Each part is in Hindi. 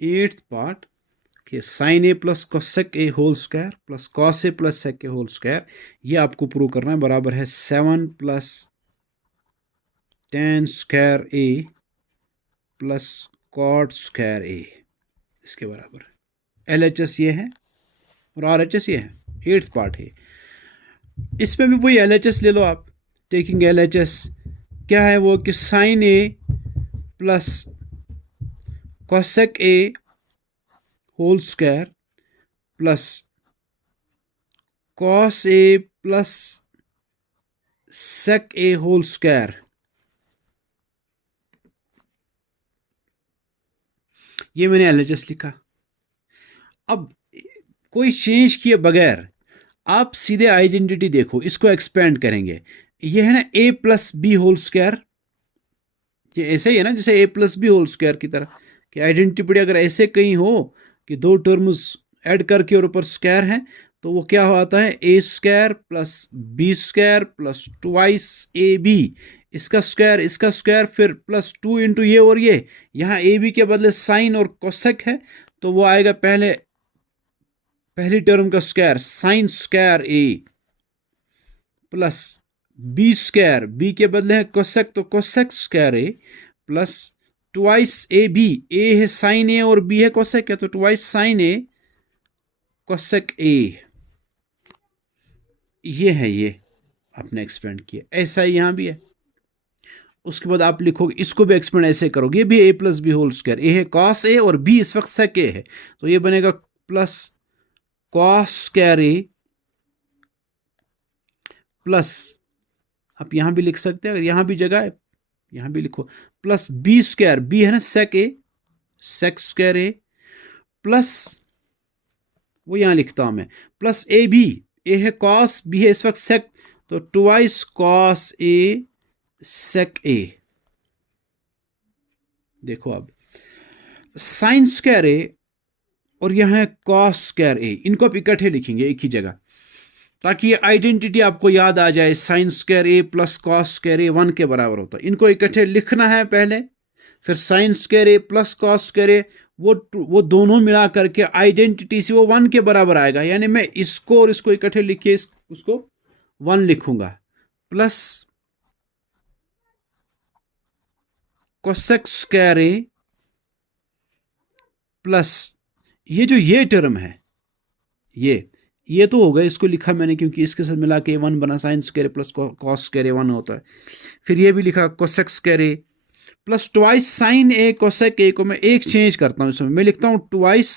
8th पार्ट कि sine A plus cosec A whole square plus cos A plus sec A whole square, ये आपको प्रूव करना है, बराबर है 7 plus tan square A plus cot square A, इसके बराबर। LHS ये है और RHS ये है, 8th पार्ट है। इसमें भी वही LHS ले लो आप। टेकिंग LHS क्या है वो कि sine A plus cosec A whole square plus cos A plus sec A whole square, ये मैंने LHS लिखा। अब कोई चेंज किए बगैर आप सीधे आइडेंटिटी देखो, इसको एक्सपेंड करेंगे। ये है ना a plus B whole square, ये ऐसे ही है ना जैसे a plus B whole square की तरह कि आइडेंटिटी पड़ी अगर ऐसे कहीं हो कि दो टर्म्स ऐड करके और ऊपर स्क्वायर है, तो वो क्या आता है a square plus B square plus twice A B, इसका स्क्वायर फिर प्लस 2 इंटू ये और ये, यहाँ ए बी के बदले साइन और कोसेक है, तो वो आएगा पहली टर्म का square sine square A plus B square, B के बदले है कोसेक तो cosec square A plus twice A B, A है साइन ए और बी है कोसेक है, तो twice sine A cosec A, ये है, ये आपने एक्सपेंड किया। ऐसा ही यहां भी है। उसके बाद आप लिखोगे, इसको भी एक्सपेंड ऐसे करोगे, ये भी a plus B whole square, A है कॉस ए और b इस वक्त सेक ए है, तो ये बनेगा plus cos square A plus, आप यहां भी लिख सकते हैं, अगर यहां भी जगह है यहां भी लिखो, प्लस बी स्क्वायर, बी है ना सेक ए, सेक स्क्वायर ए प्लस, वो यहां लिखता हूं मैं, प्लस ए बी, ए है कॉस, बी है इस वक्त सेक, तो ट्वाइस कॉस ए सेक ए। देखो अब साइन स्क्वायर ए और यहां है कॉस स्क्वायर ए, इनको आप इकट्ठे लिखेंगे एक ही जगह, ताकि ये आइडेंटिटी आपको याद आ जाए, sign square A plus cos square ए 1 के बराबर होता है। इनको इकट्ठे लिखना है पहले, फिर sign square A plus cos square ए, वो दोनों मिला करके आइडेंटिटी से वो 1 के बराबर आएगा, यानी मैं इसको और इसको इकट्ठे लिख के उसको 1 लिखूंगा, plus cosec square A plus ये टर्म है, ये तो हो गया, इसको लिखा मैंने क्योंकि इसके साथ मिला के 1 बना, sine square plus cos square 1 होता है। फिर ये भी लिखा cosec square A plus twice sine A cosec ए, को मैं एक चेंज करता हूं इसमें, मैं लिखता हूं ट्वाइस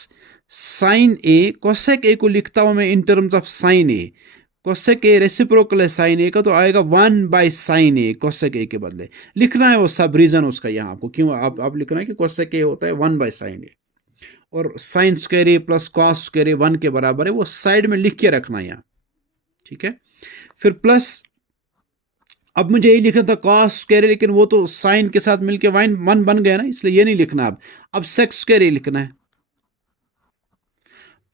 साइन ए, कोसेक ए को लिखता हूं मैं in terms of sine A, cosec A reciprocal है साइन ए का, तो आएगा 1 बाई साइन ए, कोसेक ए के बदले लिखना है वो सब रीजन उसका, यहाँ आपको क्यों आप लिखना है कि कोसेक ए होता है 1 बाई साइन ए, और sign square A plus cos square ए 1 के बराबर है, वो साइड में लिख के रखना यहाँ, ठीक है। फिर प्लस, अब मुझे यही लिखना था कॉस स्क्वायर ए, लेकिन वो तो साइन के साथ मिलके 1 बन गया ना, इसलिए ये नहीं लिखना, अब सेक स्क्वायर ए लिखना है,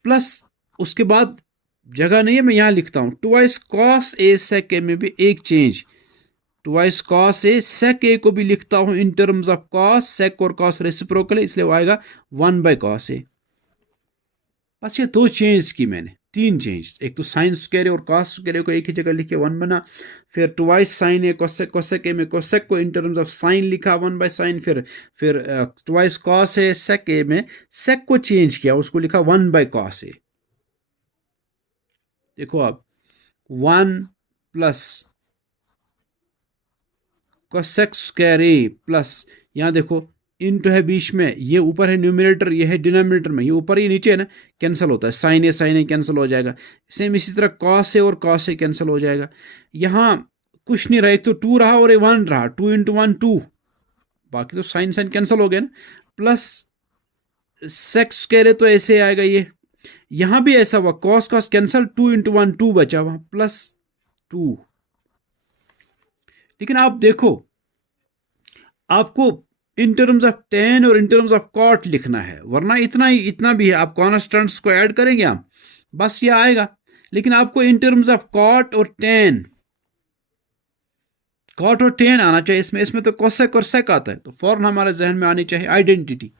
प्लस उसके बाद जगह नहीं है, मैं यहां लिखता हूं ट्वाइस कॉस ए सेक ए में भी एक चेंज, ट्वाइस कॉस ए सेक ए को भी लिखता हूं इन टर्म्स ऑफ कॉस, सेक और कॉस रेसिप्रोकल है, इसलिए वो आएगा 1 बाई कॉस ए। बस ये 2 चेंज की मैंने, 3 चेंज, एक तो साइन स्क्वायर और कॉस स्क्वायर को एक ही जगह लिखे 1 बना, फिर twice sine A cosec, cosec ए में कोसेक को इन टर्म्स ऑफ साइन लिखा 1 बाई साइन, फिर ट्वाइस कॉस ए सेक ए में सेक को चेंज किया, उसको लिखा 1 बाई कॉस ए। देखो अब 1 plus cosec square A plus, यहां देखो इनटू है बीच में, ये ऊपर है न्यूमरेटर, ये है डिनोमिनेटर में, ये ऊपर ये नीचे है ना, कैंसिल होता है, साइन ए कैंसिल हो जाएगा, सेम इसी तरह कॉस ए और कॉस ए कैंसिल हो जाएगा। यहां कुछ नहीं रहा, एक तो 2 रहा और ये 1 रहा, 2 इंटू 1 2, बाकी तो साइन कैंसिल हो गया ना, प्लस सेक स्क्वायर ए तो ऐसे आएगा, ये यहां भी ऐसा हुआ, कॉस कॉस कैंसिल, 2 इंटू 1 2 बचा हुआ प्लस 2। लेकिन आप देखो, आपको इन टर्म्स ऑफ टेन और इन टर्म्स ऑफ कॉट लिखना है, वरना इतना भी है, आप कॉन्स्टेंट्स को ऐड करेंगे हम, बस ये आएगा, लेकिन आपको इन टर्म्स ऑफ कॉट और टेन आना चाहिए इसमें तो कोसेक और सेक आता है, तो फौरन हमारे जहन में आनी चाहिए आइडेंटिटी।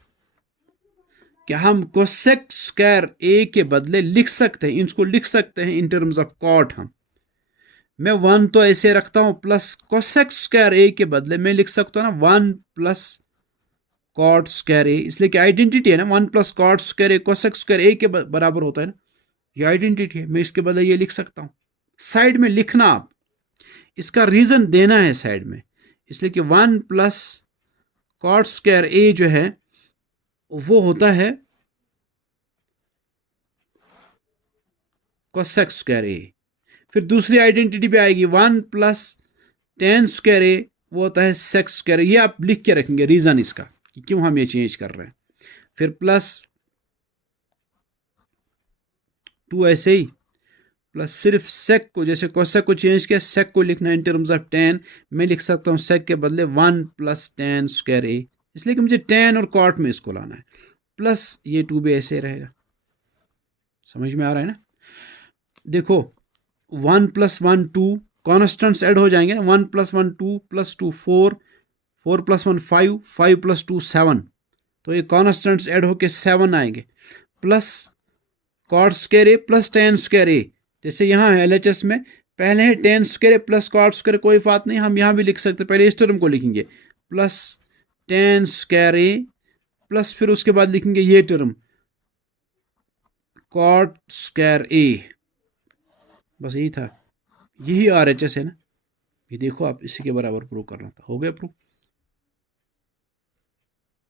कि हम कोसेक स्क्वायर ए के बदले लिख सकते हैं, इसको लिख सकते हैं इन टर्म्स ऑफ कॉट। मैं 1 तो ऐसे रखता हूं प्लस कोसेक स्क्वायर ए के बदले मैं लिख सकता हूं ना 1 प्लस कॉट स्क्वायर ए, इसलिए कि आइडेंटिटी है ना, 1 प्लस कॉट स्क्वायर ए कोसेक स्क्वायर ए के बराबर होता है ना, ये आइडेंटिटी है। मैं इसके बदले ये लिख सकता हूं। साइड में लिखना, आप इसका रीजन देना है साइड में, इसलिए कि 1 प्लस कॉट स्क्वायर ए जो है वो होता है कोसेक स्क्वायर ए। फिर दूसरी आइडेंटिटी भी आएगी 1 प्लस टेन स्क्वायर ए, वो होता है सेक स्क्वायर। ये आप लिख के रखेंगे रीजन इसका कि क्यों हम ये चेंज कर रहे हैं। फिर प्लस 2 ऐसे ही, प्लस सिर्फ सेक को, जैसे कोसेक को चेंज किया, सेक को लिखना इन टर्म्स ऑफ टेन, मैं लिख सकता हूँ सेक के बदले 1 प्लस टेन स्क्वायर ए, इसलिए कि मुझे टेन और कॉट में इसको लाना है। प्लस ये 2 भी ऐसे रहेगा। समझ में आ रहा है ना? देखो 1 प्लस 1 2, कॉन्स्टेंट्स ऐड हो जाएंगे ना, 1 प्लस 1 2 प्लस 2 4, 4 प्लस 1 5, 5 प्लस 2 7, तो ये कॉन्स्टेंट्स ऐड होके 7 आएंगे। Plus cot square A plus tan square ए, जैसे यहाँ है LHS में पहले है ten square A plus cot square, कोई बात नहीं, हम यहाँ भी लिख सकते, पहले इस टर्म को लिखेंगे plus tan square A, plus फिर उसके बाद लिखेंगे ये टर्म कॉट स्क्वायर ए। बस यही था, यही RHS है ना। ये देखो आप इसी के बराबर प्रूव करना था, हो गया प्रूव।